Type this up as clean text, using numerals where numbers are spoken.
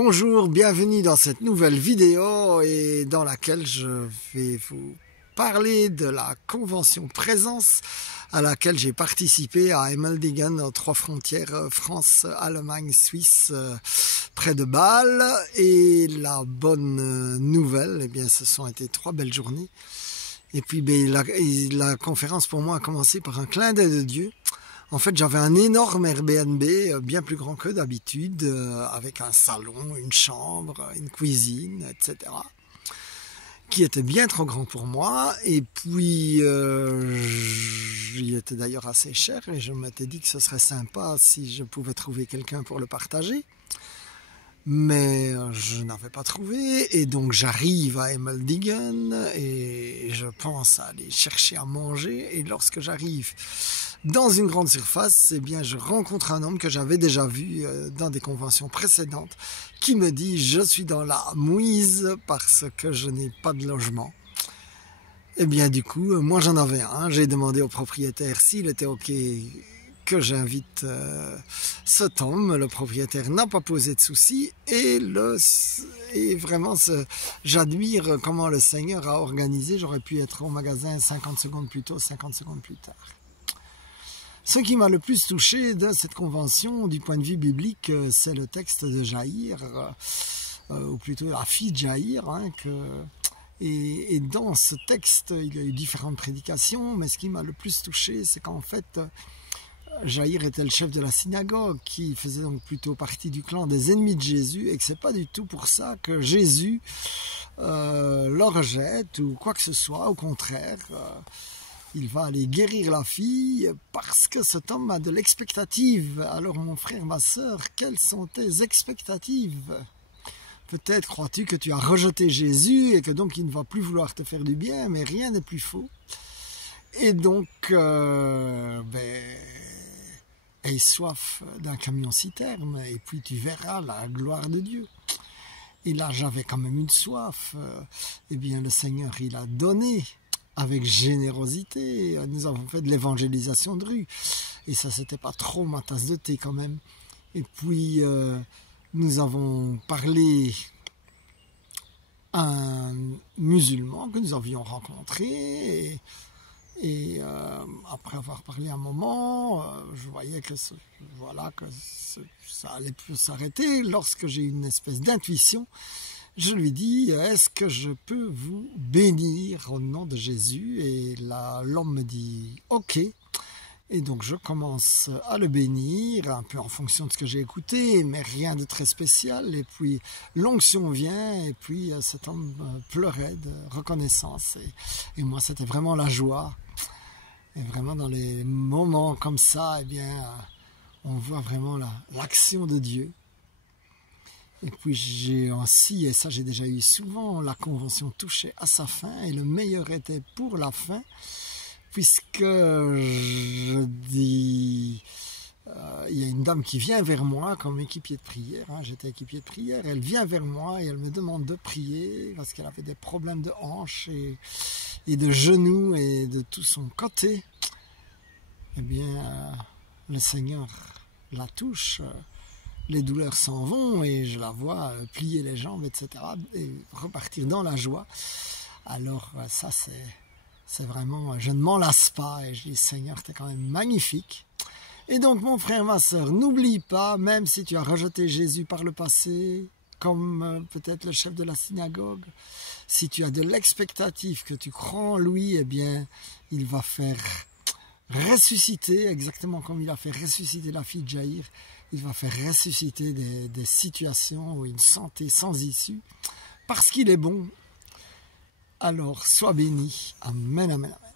Bonjour, bienvenue dans cette nouvelle vidéo et dans laquelle je vais vous parler de la convention présence à laquelle j'ai participé à Emmendingen, aux 3 frontières France, Allemagne, Suisse, près de Bâle. Et la bonne nouvelle, eh bien, ce sont été 3 belles journées. Et puis la conférence pour moi a commencé par un clin d'œil de Dieu. En fait, j'avais un énorme Airbnb, bien plus grand que d'habitude, avec un salon, une chambre, une cuisine, etc., qui était bien trop grand pour moi. Et puis, il était d'ailleurs assez cher et je m'étais dit que ce serait sympa si je pouvais trouver quelqu'un pour le partager. Mais je n'avais pas trouvé et donc j'arrive à Emmendingen et je pense à aller chercher à manger. Et lorsque j'arrive dans une grande surface, eh bien, je rencontre un homme que j'avais déjà vu dans des conventions précédentes qui me dit « Je suis dans la mouise parce que je n'ai pas de logement ». Eh bien, du coup, moi j'en avais un. J'ai demandé au propriétaire s'il était OK que j'invite ce Tom. Le propriétaire n'a pas posé de soucis et vraiment j'admire comment le Seigneur a organisé. J'aurais pu être au magasin 50 secondes plus tôt, 50 secondes plus tard. Ce qui m'a le plus touché de cette convention du point de vue biblique, c'est le texte de Jaïr, ou plutôt la fille de Jaïr, et dans ce texte, il y a eu différentes prédications, mais ce qui m'a le plus touché, c'est qu'en fait, Jaïr était le chef de la synagogue qui faisait donc plutôt partie du clan des ennemis de Jésus et que c'est pas du tout pour ça que Jésus le rejette ou quoi que ce soit. Au contraire, il va aller guérir la fille parce que cet homme a de l'expectative. Alors mon frère, ma sœur, quelles sont tes expectatives? Peut-être crois-tu que tu as rejeté Jésus et que donc il ne va plus vouloir te faire du bien, mais rien n'est plus faux. Et donc, aie soif d'un camion-citerne et puis tu verras la gloire de Dieu. Et là, j'avais quand même une soif. Eh bien, le Seigneur, il a donné avec générosité. Nous avons fait de l'évangélisation de rue. Et ça, c'était pas trop ma tasse de thé quand même. Et puis, nous avons parlé à un musulman que nous avions rencontré. Et après avoir parlé un moment, je voyais que ça allait plus s'arrêter. Lorsque j'ai eu une espèce d'intuition, je lui dis « Est-ce que je peux vous bénir au nom de Jésus ?» Et là, l'homme me dit « Ok ». Et donc je commence à le bénir, un peu en fonction de ce que j'ai écouté, mais rien de très spécial. Et puis l'onction vient, et puis cet homme pleurait de reconnaissance. Et moi, c'était vraiment la joie. Et vraiment dans les moments comme ça, eh bien, on voit vraiment l'action de Dieu. Et puis j'ai aussi, et ça j'ai déjà eu souvent, la convention touchait à sa fin, et le meilleur était pour la fin, puisque je dis, il y a une dame qui vient vers moi comme équipier de prière, j'étais équipier de prière, elle vient vers moi et elle me demande de prier parce qu'elle avait des problèmes de hanches et de genoux et de tout son côté. Eh bien, le Seigneur la touche, les douleurs s'en vont et je la vois plier les jambes, etc. et repartir dans la joie. Alors ça, c'est vraiment, je ne m'en lasse pas et je dis, Seigneur, tu es quand même magnifique. Et donc, mon frère, ma sœur, n'oublie pas, même si tu as rejeté Jésus par le passé, comme peut-être le chef de la synagogue, si tu as de l'expectative que tu crois en lui, eh bien, il va faire ressusciter, exactement comme il a fait ressusciter la fille de Jaïr, il va faire ressusciter des situations où une santé sans issue, parce qu'il est bon. Alors, sois béni. Amen, amen, amen.